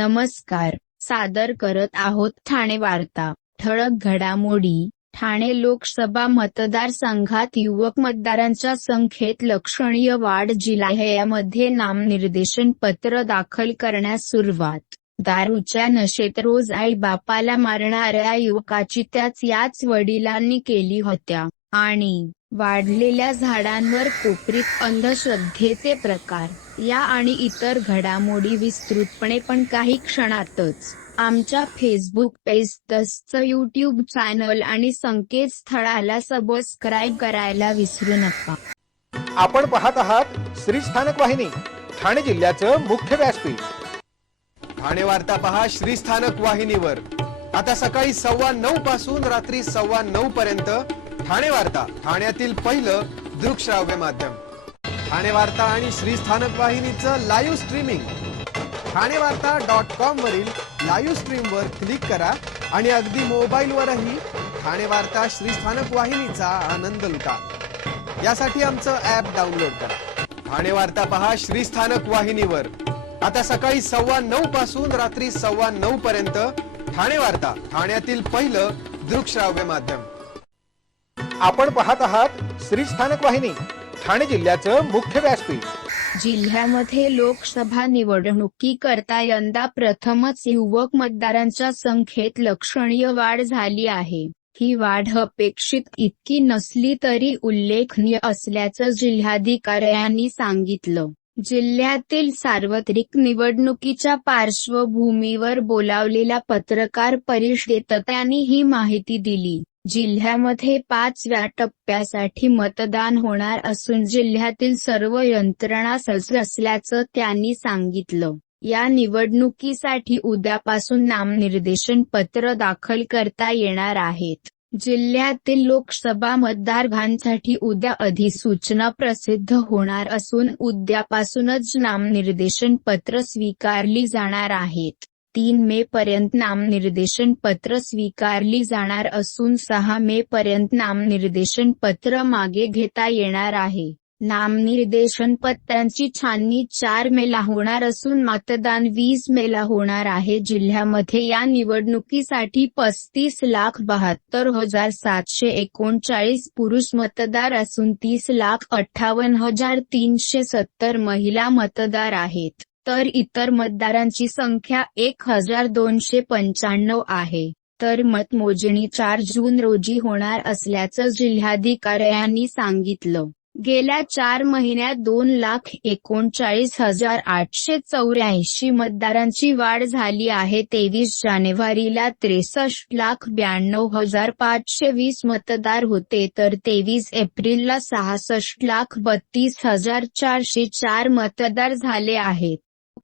नमस्कार. सादर करत आहोत ठाणे वार्ता. ठळक घडामोडी. ठाणे लोकसभा मतदारसंघात युवक मतदारांच्या संख्येत लक्षणीय वाढ. जिल्ह्यामध्ये नामनिर्देशन पत्र दाखल करण्यास सुरुवात. दारूच्या नशेत रोज आई बापाला मारणाऱ्या युवकाची याच वडिलांनी केली हत्या. आणि वाढलेल्या झाडांवर कोपरीत अंधश्रद्धेचे प्रकार. या आणि इतर घडामोडी विस्तृतपणे पण काही क्षणातच. आमच्या फेसबुक पेज तसंच यूट्यूब चॅनल आणि संकेतस्थळाला सबस्क्राईब करायला विसरू नका. आपण पाहत आहात श्री स्थानक वाहिनी, ठाणे जिल्ह्याचं मुख्य व्यासपीठ. ठाणे वार्ता पहा श्री स्थानक वाहिनीवर. आता सकाळी 9:15 पासून रात्री 9:15 पर्यंत ठाणे वार्ता, ठाण्यातील पहिलं दृकश्राव्य माध्यम. ठाणे वार्ता आणि श्री स्थानक वाहिनीचं लाईव्ह स्ट्रीमिंग. ठाणेवार्ता.com वरील लाईव्ह स्ट्रीमवर क्लिक करा आणि अगदी मोबाईलवरही ठाणे वार्ता श्री स्थानक वाहिनीचा आनंद लुटा. यासाठी आमचं ॲप डाउनलोड करा. ठाणे वार्ता पहा श्री स्थानक वाहिनीवर. आता सकाळी 9:15 पासून रात्री 9:15 पर्यंत ठाणे वार्ता, ठाण्यातील पहिलं दृकश्राव्य माध्यम. आपण पाहत आहात श्री स्थानक वाहिनी, ठाणे जिल्ह्याचं मुख्य व्यासपीठ. जिल्ह्यामध्ये लोकसभा निवडणुकीकरता यंदा प्रथमच युवक मतदारांच्या संख्येत लक्षणीय वाढ झाली आहे. ही वाढ अपेक्षित इतकी नसली तरी उल्लेखनीय असल्याचं जिल्हाधिकाऱ्यांनी सांगितलं. जिल्ह्यातील सार्वत्रिक निवडणुकीच्या पार्श्वभूमीवर बोलावलेल्या पत्रकार परिषदेत त्यांनी ही माहिती दिली. जिल्ह्यामध्ये 5व्या टप्प्यासाठी मतदान होणार असून जिल्ह्यातील सर्व यंत्रणा सज्ज असल्याचं त्यांनी सांगितलं. या निवडणुकीसाठी उद्यापासून नामनिर्देशन पत्र दाखल करता येणार आहेत. जिल्ह्यातील लोकसभा मतदारांसाठी उद्या अधिसूचना प्रसिद्ध होणार असून उद्यापासूनच नामनिर्देशन पत्र स्वीकारली जाणार आहेत. 3 मे पर्यंत नामनिर्देशन पत्र स्वीकारली जाणार असून 6 मे पर्यंत नामनिर्देशन पत्र मागे घेता येणार आहे. नामनिर्देशन पत्रांची छाननी 4 मेला होणार असून मतदान 20 मेला होणार आहे. जिल्ह्यामध्ये या निवडणुकीसाठी 35,72,739 पुरुष मतदार असून 30,58,370 महिला मतदार आहेत. तर इतर मतदारांची संख्या 1,295 आहे. तर मतमोजणी 4 जून रोजी होणार असल्याचं जिल्हाधिकाऱ्यांनी सांगितलं. गेल्या 4 महिन्यात 2,39,884 मतदारांची वाढ झाली आहे. 23 जानेवारीला 63,92,520 मतदार होते तर 23 एप्रिलला 66,32,404 मतदार झाले आहेत.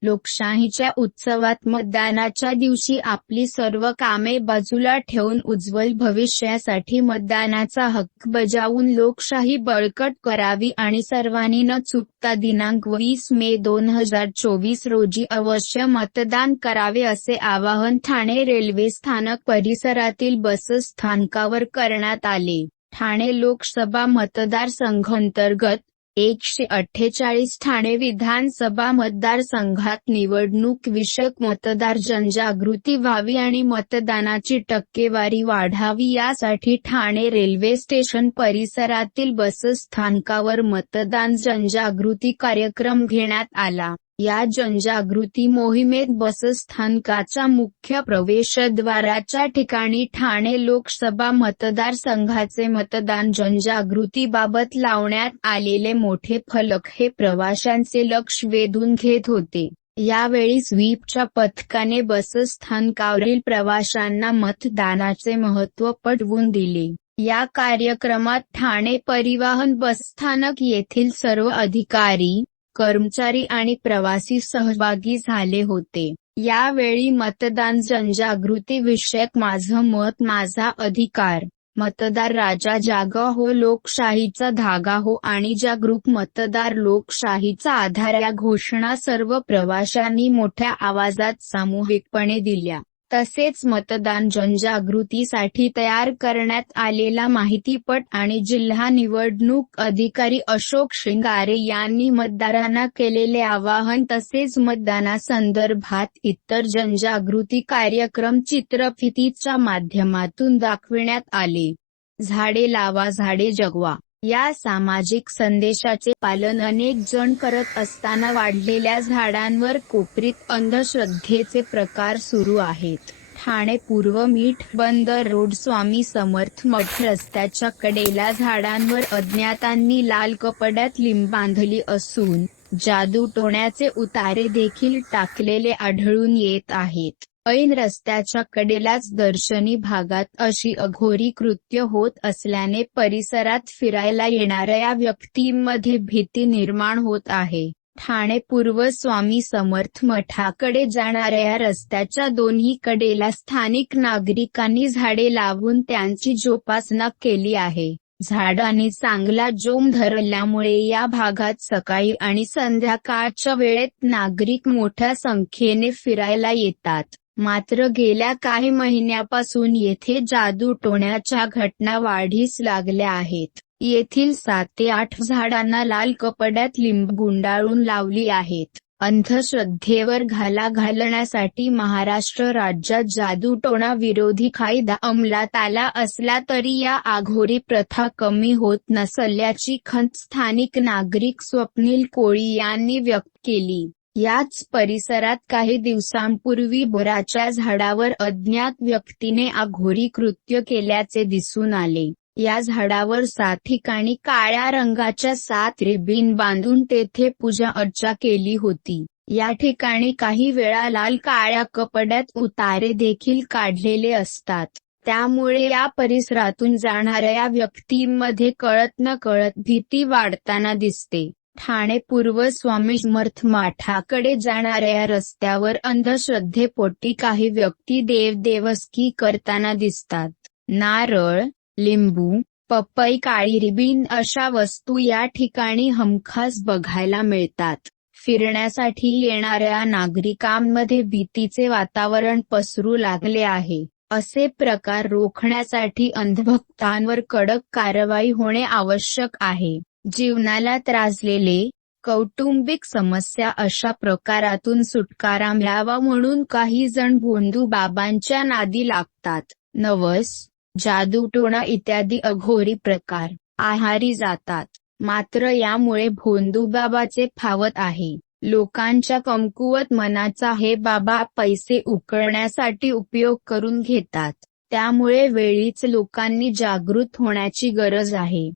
लोकशाहीच्या उत्सवात मतदानाच्या दिवशी आपली सर्व कामे बाजूला ठेवून उज्ज्वल भविष्यासाठी मतदानाचा हक्क बजावून लोकशाही बळकट करावी आणि सर्वांनी न चुकता दिनांक 20 मे 2024 रोजी अवश्य मतदान करावे असे आवाहन ठाणे रेल्वे स्थानक परिसरातील बसस्थानकावर करण्यात आले. ठाणे लोकसभा मतदारसंघांतर्गत 148 ठाणे विधानसभा मतदारसंघात निवडणूक विषयक मतदार जनजागृती व्हावी आणि मतदानाची टक्केवारी वाढावी यासाठी ठाणे रेल्वे स्टेशन परिसरातील बसस्थानकावर मतदान जनजागृती कार्यक्रम घेण्यात आला. या जनजागृती मोहिमेत बसस्थानकाच्या मुख्य प्रवेशद्वाराच्या ठिकाणी ठाणे लोकसभा मतदारसंघाचे मतदान जनजागृतीबाबत लावण्यात आलेले मोठे फलक हे प्रवाशांचे लक्ष वेधून घेत होते. यावेळी स्वीपच्या पथकाने बसस्थानकावरील प्रवाशांना मतदानाचे महत्त्व पटवून दिले. या कार्यक्रमात ठाणे परिवहन बसस्थानक येथील सर्व अधिकारी, कर्मचारी आणि प्रवासी सहभागी झाले होते. यावेळी मतदान जनजागृती विषयक माझं मत माझा अधिकार, मतदार राजा जागा हो, लोकशाहीचा धागा हो आणि जागरूक मतदार लोकशाहीचा आधार या घोषणा सर्व प्रवाशांनी मोठ्या आवाजात सामूहिकपणे दिल्या. तसेच मतदान जनजागृतीसाठी तयार करण्यात आलेला माहितीपट आणि जिल्हा निवडणूक अधिकारी अशोक श्रृंगारे यांनी मतदारांना केलेले आवाहन तसेच मतदानासंदर्भात इतर जनजागृती कार्यक्रम चित्रफितीच्या माध्यमातून दाखविण्यात आले. झाडे लावा झाडे जगवा या सामाजिक संदेशाचे पालन अनेक जण करत असताना वाढलेल्या झाडांवर कोपरीत अंधश्रद्धेचे प्रकार सुरू आहेत. ठाणे पूर्व मीठ बंदर रोड स्वामी समर्थ मठ रस्त्याच्या कडेला झाडांवर अज्ञातांनी लाल कपड्यात लिंब बांधली असून जादूटोण्याचे उतारे देखील टाकलेले आढळून येत आहेत. ऐन रस्त्याच्या कडेलाच दर्शनी भागात अशी अघोरी कृत्य होत असल्याने परिसरात फिरायला येणाऱ्या व्यक्तींमध्ये भीती निर्माण होत आहे. ठाणे पूर्व स्वामी समर्थ मठाकडे जाणाऱ्या रस्त्याच्या दोन्ही कडेला स्थानिक नागरिकांनी झाडे लावून त्यांची जोपासना केली आहे. झाडांनी चांगला जोम धरल्यामुळे या भागात सकाळी आणि संध्याकाळच्या वेळेत नागरिक मोठ्या संख्येने फिरायला येतात. मात्र गेल्या काही महिन्यापासून येथे जादूटोण्याच्या घटना वाढीस लागल्या आहेत. येथील 7 ते 8 झाडांना लाल कपड्यात लिंब गुंडाळून लावली आहेत. अंधश्रद्धेवर घाला घालण्यासाठी महाराष्ट्र राज्यात जादूटोणा विरोधी कायदा अंमलात आला असला तरी या आघोरी प्रथा कमी होत नसल्याची खंत स्थानिक नागरिक स्वप्नील कोळी यांनी व्यक्त केली. याच परिसरात काही दिवसांपूर्वी बोराच्या झाडावर अज्ञात व्यक्तीने आघोरी कृत्य केल्याचे दिसून आले. या झाडावर 7 ठिकाणी काळ्या रंगाच्या 7 रिबीन बांधून तेथे पूजा अर्चा केली होती. या ठिकाणी काही वेळा लाल काळ्या कपड्यात उतारे देखील काढलेले असतात. त्यामुळे या परिसरातून जाणाऱ्या व्यक्तींमध्ये कळत नकळत भीती वाढताना दिसते. ठाणे पूर्व स्वामी समर्थ मठाकडे जाणाऱ्या रस्त्यावर अंधश्रद्धेपोटी काही व्यक्ती देवदेवस्की करताना दिसतात. नारळ, लिंबू, पपई, काळी रिबीन अशा वस्तू या ठिकाणी हमखास बघायला मिळतात. फिरण्यासाठी येणाऱ्या नागरिकांमध्ये भीतीचे वातावरण पसरू लागले आहे. असे प्रकार रोखण्यासाठी अंधभक्तांवर कडक कारवाई होणे आवश्यक आहे. जीवनाला त्रासलेले, कौटुंबिक समस्या अशा प्रकारातून सुटकारा मिळावा म्हणून काही जण भोंदू बाबांच्या नादी लागतात. नवस, जादूटोणा इत्यादी अघोरी प्रकार आहारी जातात. मात्र यामुळे भोंदूबाबाचे फावत आहे. लोकांच्या कमकुवत मनाचा हे बाबा पैसे उकळण्यासाठी उपयोग करून घेतात. त्यामुळे वेळीच लोकांनी जागृत होण्याची गरज आहे.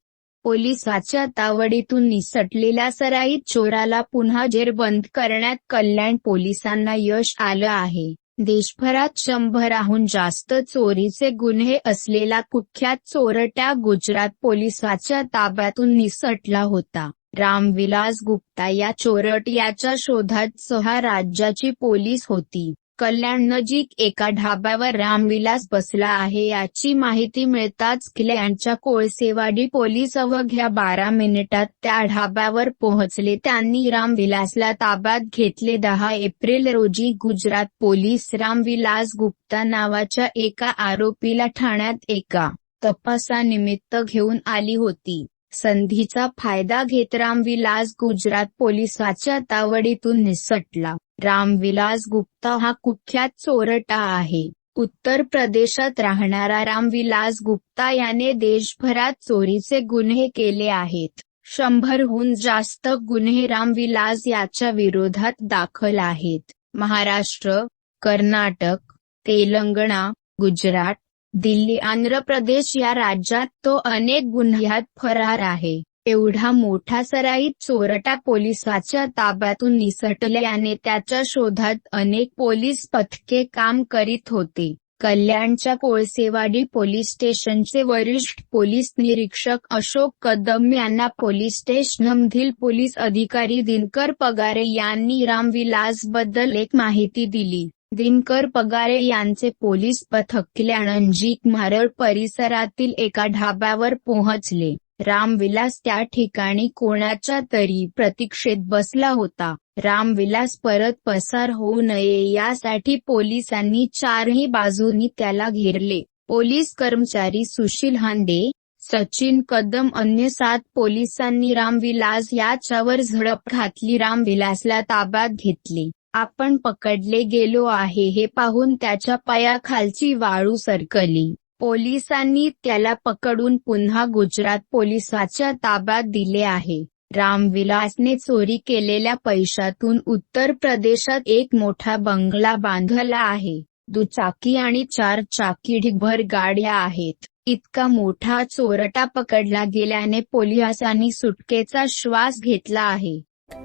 पोलिसाच्या तावडीतून निसटलेल्या सराईत चोराला पुन्हा जेरबंद करण्यात कल्याण पोलिसांना यश आलं आहे. देशभरात 100हून जास्त चोरीचे गुन्हे असलेला कुख्यात चोरट्या गुजरात पोलिसाच्या ताब्यातून निसटला होता. रामविलास गुप्ता या चोरट्याच्या शोधात 6 राज्याची पोलीस होती. कल्याण नजीक एका ढाब्यावर रामविलास बसला आहे याची माहिती मिळताच कल्याणच्या कोळसेवाडी पोलीस अवघ्या 12 मिनिटात त्या ढाब्यावर पोहोचले. त्यांनी रामविलासला ताब्यात घेतले. 10 एप्रिल रोजी गुजरात पोलीस रामविलास गुप्ता नावाच्या एका आरोपीला ठाण्यात एका तपासानिमित्त घेऊन आली होती. संधीचा फायदा घेत रामविलास गुजरात पोलिसाच्या तावडीतून निसटला. रामविलास गुप्ता हा कुख्यात चोरटा आहे. उत्तर प्रदेशात राहणारा रामविलास गुप्ता याने देशभरात चोरीचे गुन्हे केले आहेत. 100हून जास्त गुन्हे रामविलास याच्या विरोधात दाखल आहेत. महाराष्ट्र, कर्नाटक, तेलंगणा, गुजरात, दिल्ली, आंध्र प्रदेश या राज्यात तो अनेक गुन्ह्यात फरार आहे. एवढा मोठा सराईत चोरटा पोलिसाच्या ताब्यातून निसटल्याने त्याच्या शोधात अनेक पोलीस पथके काम करीत होते. कल्याणच्या कोळसेवाडी पोलीस स्टेशनचे वरिष्ठ पोलीस निरीक्षक अशोक कदम यांना पोलीस स्टेशनमधील पोलीस अधिकारी दिनकर पगारे यांनी रामविलासबद्दल एक माहिती दिली. दिनकर पगारे यांचे पोलीस पथक कल्याण नजीक मारळ परिसरातील एका ढाब्यावर पोहोचले. रामविलास त्या ठिकाणी कोणाच्या तरी प्रतीक्षेत बसला होता. रामविलास परत पसार होऊ नये यासाठी पोलिसांनी चारही बाजूंनी त्याला घेरले. पोलीस कर्मचारी सुशील हांदे, सचिन कदम अन्य 7 पोलिसांनी रामविलास याच्यावर झडप घातली. रामविलासला ताब्यात घेतले. आपण पकडले गेलो आहे हे पाहून त्याच्या पायाखालची वाळू सरकली. पोलिसांनी त्याला पकडून पुन्हा गुजरात पोलिसांच्या ताब्यात दिले आहे. रामविलासने चोरी केलेल्या पैशातून उत्तर प्रदेशात एक मोठा बंगला बांधला आहे. दुचाकी आणि 4 चाकी ढिगभर गाड्या आहेत. इतका मोठा चोरटा पकडला गेल्याने पोलिसांनी सुटकेचा श्वास घेतला आहे.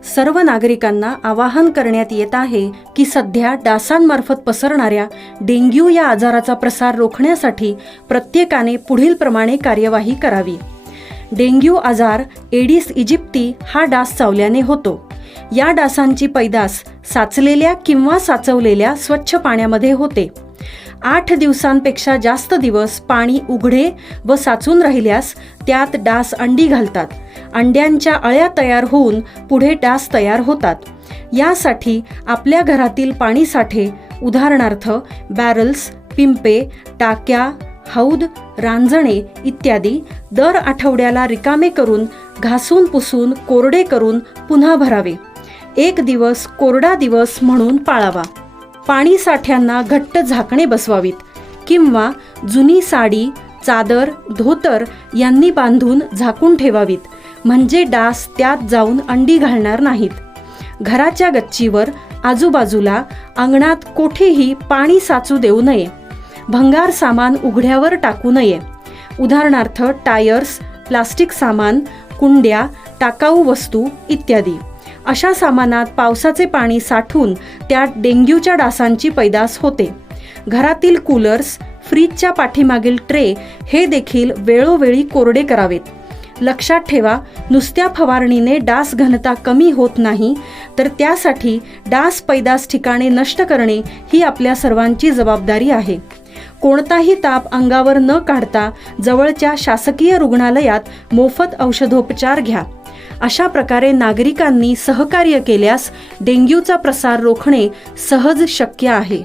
सर्व नागरिकांना आवाहन करण्यात येत आहे की सध्या डासांमार्फत पसरणाऱ्या डेंग्यू या आजाराचा प्रसार रोखण्यासाठी प्रत्येकाने पुढील प्रमाणे कार्यवाही करावी. डेंग्यू आजार एडिस इजिप्ती हा डास चावल्याने होतो. या डासांची पैदास साचलेल्या किंवा साचवलेल्या स्वच्छ पाण्यामध्ये होते. 8 दिवसांपेक्षा जास्त दिवस पाणी उघडे व साचून राहिल्यास त्यात डास अंडी घालतात. अंड्यांच्या अळ्या तयार होऊन पुढे डास तयार होतात. यासाठी आपल्या घरातील पाणी साठे उदाहरणार्थ बॅरल्स, पिंपे, टाक्या, हौद, रांजणे इत्यादी दर आठवड्याला रिकामे करून घासून पुसून कोरडे करून पुन्हा भरावे. 1 दिवस कोरडा दिवस म्हणून पाळावा. पाणी साठ्यांना घट्ट झाकणे बसवावीत किंवा जुनी साडी, चादर, धोतर यांनी बांधून झाकून ठेवावीत, म्हणजे डास त्यात जाऊन अंडी घालणार नाहीत. घराच्या गच्चीवर, आजूबाजूला, अंगणात कोठेही पाणी साचू देऊ नये. भंगार सामान उघड्यावर टाकू नये. उदाहरणार्थ टायर्स, प्लास्टिक सामान, कुंड्या, टाकाऊ वस्तू इत्यादी. अशा सामानात पावसाचे पाणी साठून त्यात डेंग्यूच्या डासांची पैदास होते. घरातील कूलर्स, फ्रीजच्या पाठीमागील ट्रे हे देखील वेळोवेळी कोरडे करावेत. लक्षात ठेवा, नुसत्या फवारणीने डास घनता कमी होत नाही, तर त्यासाठी डास पैदास ठिकाणे नष्ट करणे ही आपल्या सर्वांची जबाबदारी आहे. कोणताही ताप अंगावर न काढता जवळच्या शासकीय रुग्णालयात मोफत औषधोपचार घ्या. अशा प्रकारे नागरिकांनी सहकार्य केल्यास डेंग्यूचा प्रसार रोखणे सहज शक्य आहे.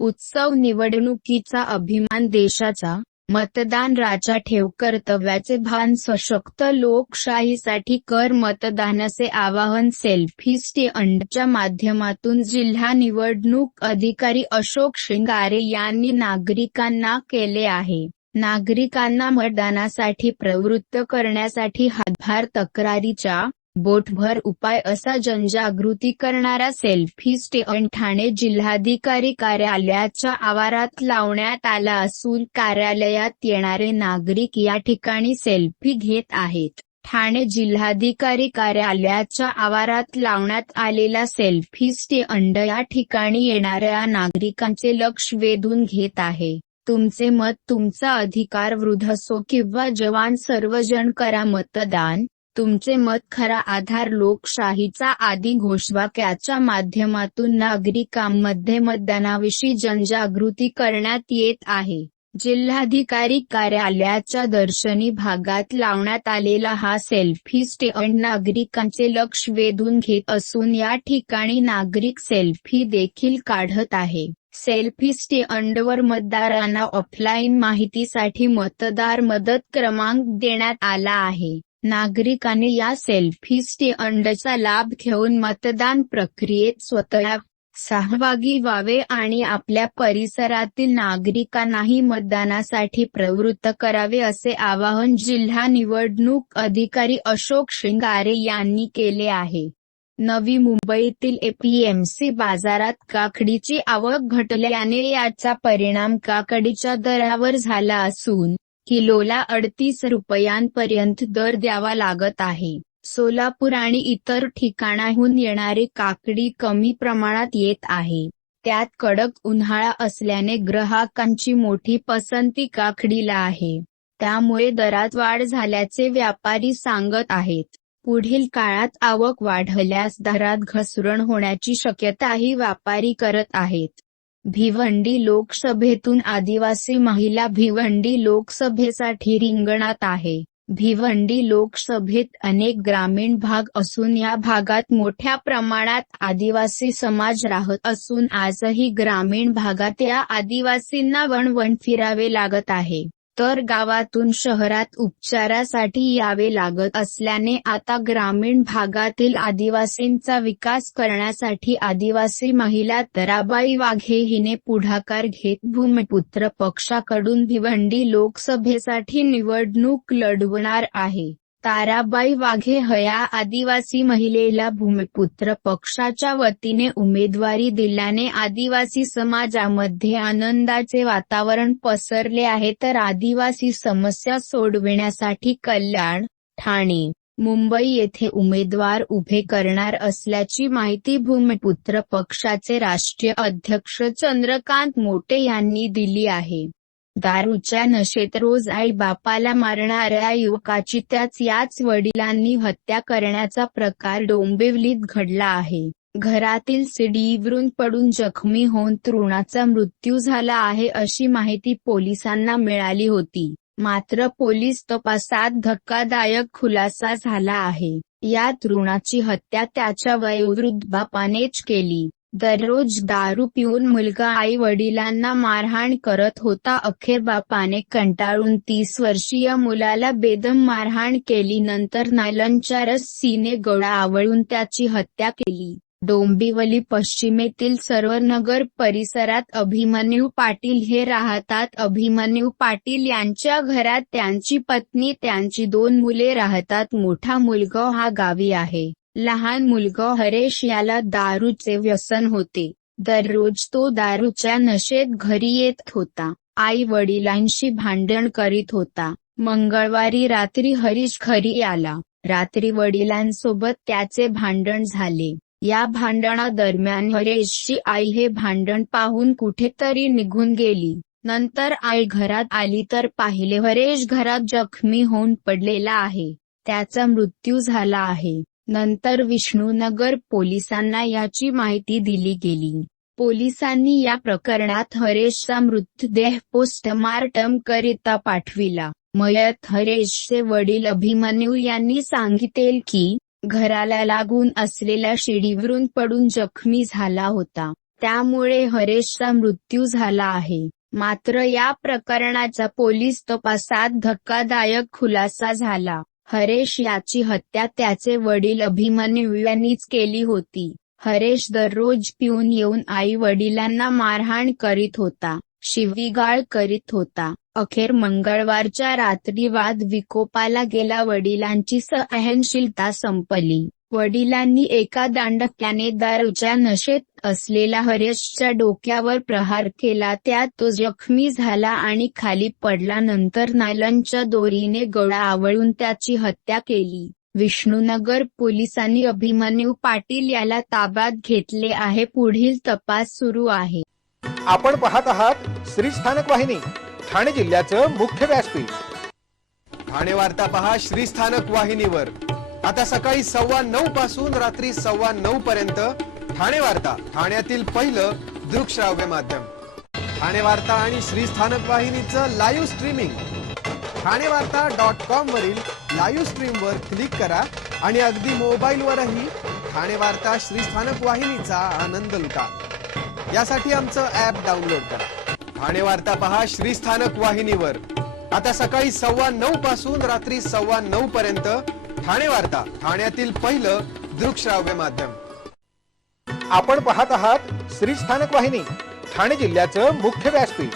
उत्सव निवडणुकीचा अभिमान देशाचा, मतदान राजा ठेव कर्तव्याचे भान सशक्त लोकशाहीसाठी कर मतदान असे आवाहन सेल्फी स्टँडच्या माध्यमातून जिल्हा निवडणूक अधिकारी अशोक शिंगारे यांनी नागरिकांना केले आहे. नागरिकांना मतदानासाठी प्रवृत्त करण्यासाठी हातभार तक्रारीचा बोटभर उपाय असा जनजागृती करणारा सेल्फी स्टँड ठाणे जिल्हाधिकारी कार्यालयाच्या आवारात लावण्यात आला असून कार्यालयात येणारे नागरिक या ठिकाणी सेल्फी घेत आहेत. ठाणे जिल्हाधिकारी कार्यालयाच्या आवारात लावण्यात आलेला सेल्फी स्टँड या ठिकाणी येणाऱ्या नागरिकांचे लक्ष वेधून घेत आहे. तुमचे मत तुमचा अधिकार, वृद्ध असो किंवा जवान सर्वजण करा मतदान. तुमचे मत खरा आधार लोकशाहीचा आदी घोषवाक्याच्या माध्यमातून नागरिकांमध्ये मतदानाविषयी जनजागृती करण्यात येत आहे. जिल्हाधिकारी कार्यालयाच्या दर्शनी भागात लावण्यात आलेला हा सेल्फी स्टँड नागरिकांचे लक्ष वेधून घेत असून या ठिकाणी नागरिक सेल्फी देखील काढत आहे. सेल्फी स्टँडवर मतदारांना ऑफलाईन माहितीसाठी मतदार मदत क्रमांक देण्यात आला आहे. नागरिकांनी या सेल्फी स्टँडचा लाभ घेऊन मतदान प्रक्रियेत स्वतः सहभागी व्हावे आणि आपल्या परिसरातील नागरिकांनाही मतदानासाठी प्रवृत्त करावे असे आवाहन जिल्हा निवडणूक अधिकारी अशोक शिंगारे यांनी केले आहे. नवी मुंबईतील एपीएमसी बाजारात काकडीची आवक घटल्याने याचा परिणाम काकडीच्या दरावर झाला असून किलोला 38 रुपयांपर्यंत दर द्यावा लागत आहे. सोलापूर आणि इतर ठिकाणाहून येणारी काकडी कमी प्रमाणात येत आहे. त्यात कडक उन्हाळा असल्याने ग्राहकांची मोठी पसंती काकडीला आहे. त्यामुळे दरात वाढ झाल्याचे व्यापारी सांगत आहेत. पुढील काळात आवक वाढल्यास दरात घसरण होण्याची शक्यताही व्यापारी करत आहेत. भिवंडी लोकसभेतून आदिवासी महिला भिवंडी लोकसभेसाठी रिंगणात आहे. भिवंडी लोकसभेत अनेक ग्रामीण भाग असून या भागात मोठ्या प्रमाणात आदिवासी समाज राहत असून आजही ग्रामीण भागात या आदिवासींना वणवण फिरावे लागत आहे. तर गावातून शहरात उपचारासाठी यावे लागत असल्याने आता ग्रामीण भागातील आदिवासींचा विकास करण्यासाठी आदिवासी महिला ताराबाई वाघे हिने पुढाकार घेत भूमिपुत्र पक्षाकडून भिवंडी लोकसभेसाठी निवडणूक लढवणार आहे. ताराबाई वाघे हया आदिवासी महिलेला भूमिपुत्र पक्षाच्या वतीने उमेदवारी दिल्याने आदिवासी समाजामध्ये आनंदाचे वातावरण पसरले आहे. तर आदिवासी समस्या सोडविण्यासाठी कल्याण, ठाणे, मुंबई येथे उमेदवार उभे करणार असल्याची माहिती भूमिपुत्र पक्षाचे राष्ट्रीय अध्यक्ष चंद्रकांत मोटे यांनी दिली आहे. दारूच्या नशेत रोज आई बापाला मारणाऱ्या युवकाची याच वडिलांनी हत्या करण्याचा प्रकार डोंबिवलीत घडला आहे. घरातील सीडीवरून पडून जखमी होऊन तरुणाचा मृत्यू झाला आहे अशी माहिती पोलिसांना मिळाली होती. मात्र पोलीस तपासात धक्कादायक खुलासा झाला आहे. या तरुणाची हत्या त्याच्या वयोवृद्ध बापानेच केली. दररोज दारू पिऊन मुलगा आई वडिलांना मारहाण करत होता. अखेर बापाने कंटाळून 30 वर्षीय मुलाला बेदम मारहाण केली. नंतर नायलॉनच्या रस्सीने गळा आवळून त्याची हत्या केली. डोंबिवली पश्चिमेतील सर्वनगर परिसरात अभिमन्यू पाटील हे राहतात. अभिमन्यू पाटील यांच्या घरात त्यांची पत्नी त्यांची 2 मुले राहतात. मोठा मुलगा हा गावी आहे. लहान मुलगा हरेश याला दारूचे व्यसन होते. दररोज तो दारूच्या नशेत घरी येत होता. आई वडिलांशी भांडण करीत होता. मंगळवारी रात्री हरीश घरी आला. रात्री वडिलांसोबत त्याचे भांडण झाले. या भांडणादरम्यान हरेशची आई हे भांडण पाहून कुठेतरी निघून गेली. नंतर आई घरात आली तर पाहिले हरेश घरात जखमी होऊन पडलेला आहे. त्याचा मृत्यू झाला आहे. नंतर विष्णुनगर पोलिसांना याची माहिती दिली गेली. पोलिसांनी या प्रकरणात हरेशचा मृतदेह पोस्टमार्टम करिता पाठविला. मयत हरेशचे वडील अभिमन्यू यांनी सांगितले की घराला लागून असलेल्या शिडीवरून पडून जखमी झाला होता. त्यामुळे हरेशचा मृत्यू झाला आहे. मात्र या प्रकरणाचा पोलीस तपासात धक्कादायक खुलासा झाला. हरेश याची हत्या त्याचे वडील अभिमन्यू यांनीच केली होती. हरेश दररोज पिऊन येऊन आई वडिलांना मारहाण करीत होता. शिवीगाळ करीत होता. अखेर मंगळवारच्या रात्री वाद विकोपाला गेला. वडिलांची सहनशीलता संपली. वडिलांनी एका दांडक्याने दारूच्या नशेत असलेला हरेशच्या डोक्यावर प्रहार केला. त्यात तो जखमी झाला आणि खाली पडला. नंतर नायलॉनच्या दोरीने गळा आवळून त्याची हत्या केली. विष्णुनगर पोलिसांनी अभिमन्यू पाटील याला ताब्यात घेतले आहे. पुढील तपास सुरू आहे. आपण पाहत आहात श्री स्थानक वाहिनी, ठाणे जिल्ह्याचं मुख्य व्यासपीठ. ठाणे वार्ता पहा श्री स्थानक वाहिनीवर. आता सकाळी 9:15 पासून रात्री 9:15 पर्यंत ठाणे वार्ता, ठाण्यातील पहिलं दृकश्राव्य माध्यम. ठाणे वार्ता आणि श्री स्थानक वाहिनीचं लाईव्ह स्ट्रीमिंग ठाणेवार्ता.com वरील लाईव्ह स्ट्रीमवर क्लिक करा आणि अगदी मोबाईलवरही ठाणे वार्ता श्री स्थानक वाहिनीचा आनंद लुटा. यासाठी आमचं ॲप डाउनलोड करा. ठाणे वार्ता पहा श्री स्थानक वाहिनीवर. आता सकाळी 9:15 पासून रात्री 9:15 पर्यंत ठाणे वार्ता, ठाण्यातील पहिलं दृकश्राव्य माध्यम. आपण पाहत आहात श्री स्थानक वाहिनी, ठाणे जिल्ह्याचं मुख्य व्यासपीठ.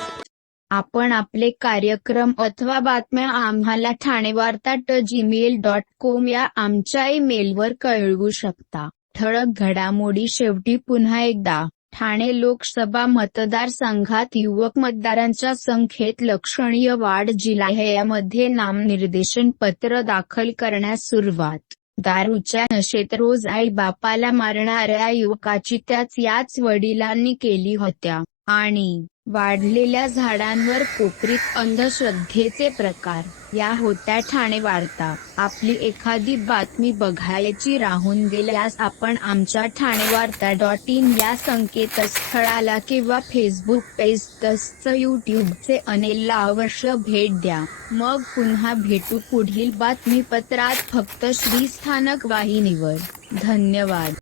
आपण आपले कार्यक्रम अथवा बातम्या आम्हाला ठाणेवार्ता@gmail.com या आमच्या ईमेलवर कळवू शकता. ठळक घडामोडी शेवटी पुन्हा एकदा. ठाणे लोकसभा मतदारसंघात युवक मतदारांच्या संख्येत लक्षणीय वाढ. जिल्ह्यामध्ये नामनिर्देशन पत्र दाखल करण्यास सुरुवात. दारूच्या नशेत रोज आई बापाला मारणाऱ्या युवकाची याच वडिलांनी केली हत्या. आणि वाढलेल्या झाडांवर कोपरीत अंधश्रद्धेचे प्रकार. या होत्या ठाणे वार्ता. आपली एखादी बातमी बघायची राहून गेल्यास आपण आमच्या ठाणेवार्ता.in या संकेतस्थळाला किंवा फेसबुक पेज तसंच यूट्यूबचे अनेलला अवश्य भेट द्या. मग पुन्हा भेटू पुढील बातमीपत्रात फक्त श्रीस्थानक वाहिनीवर. धन्यवाद.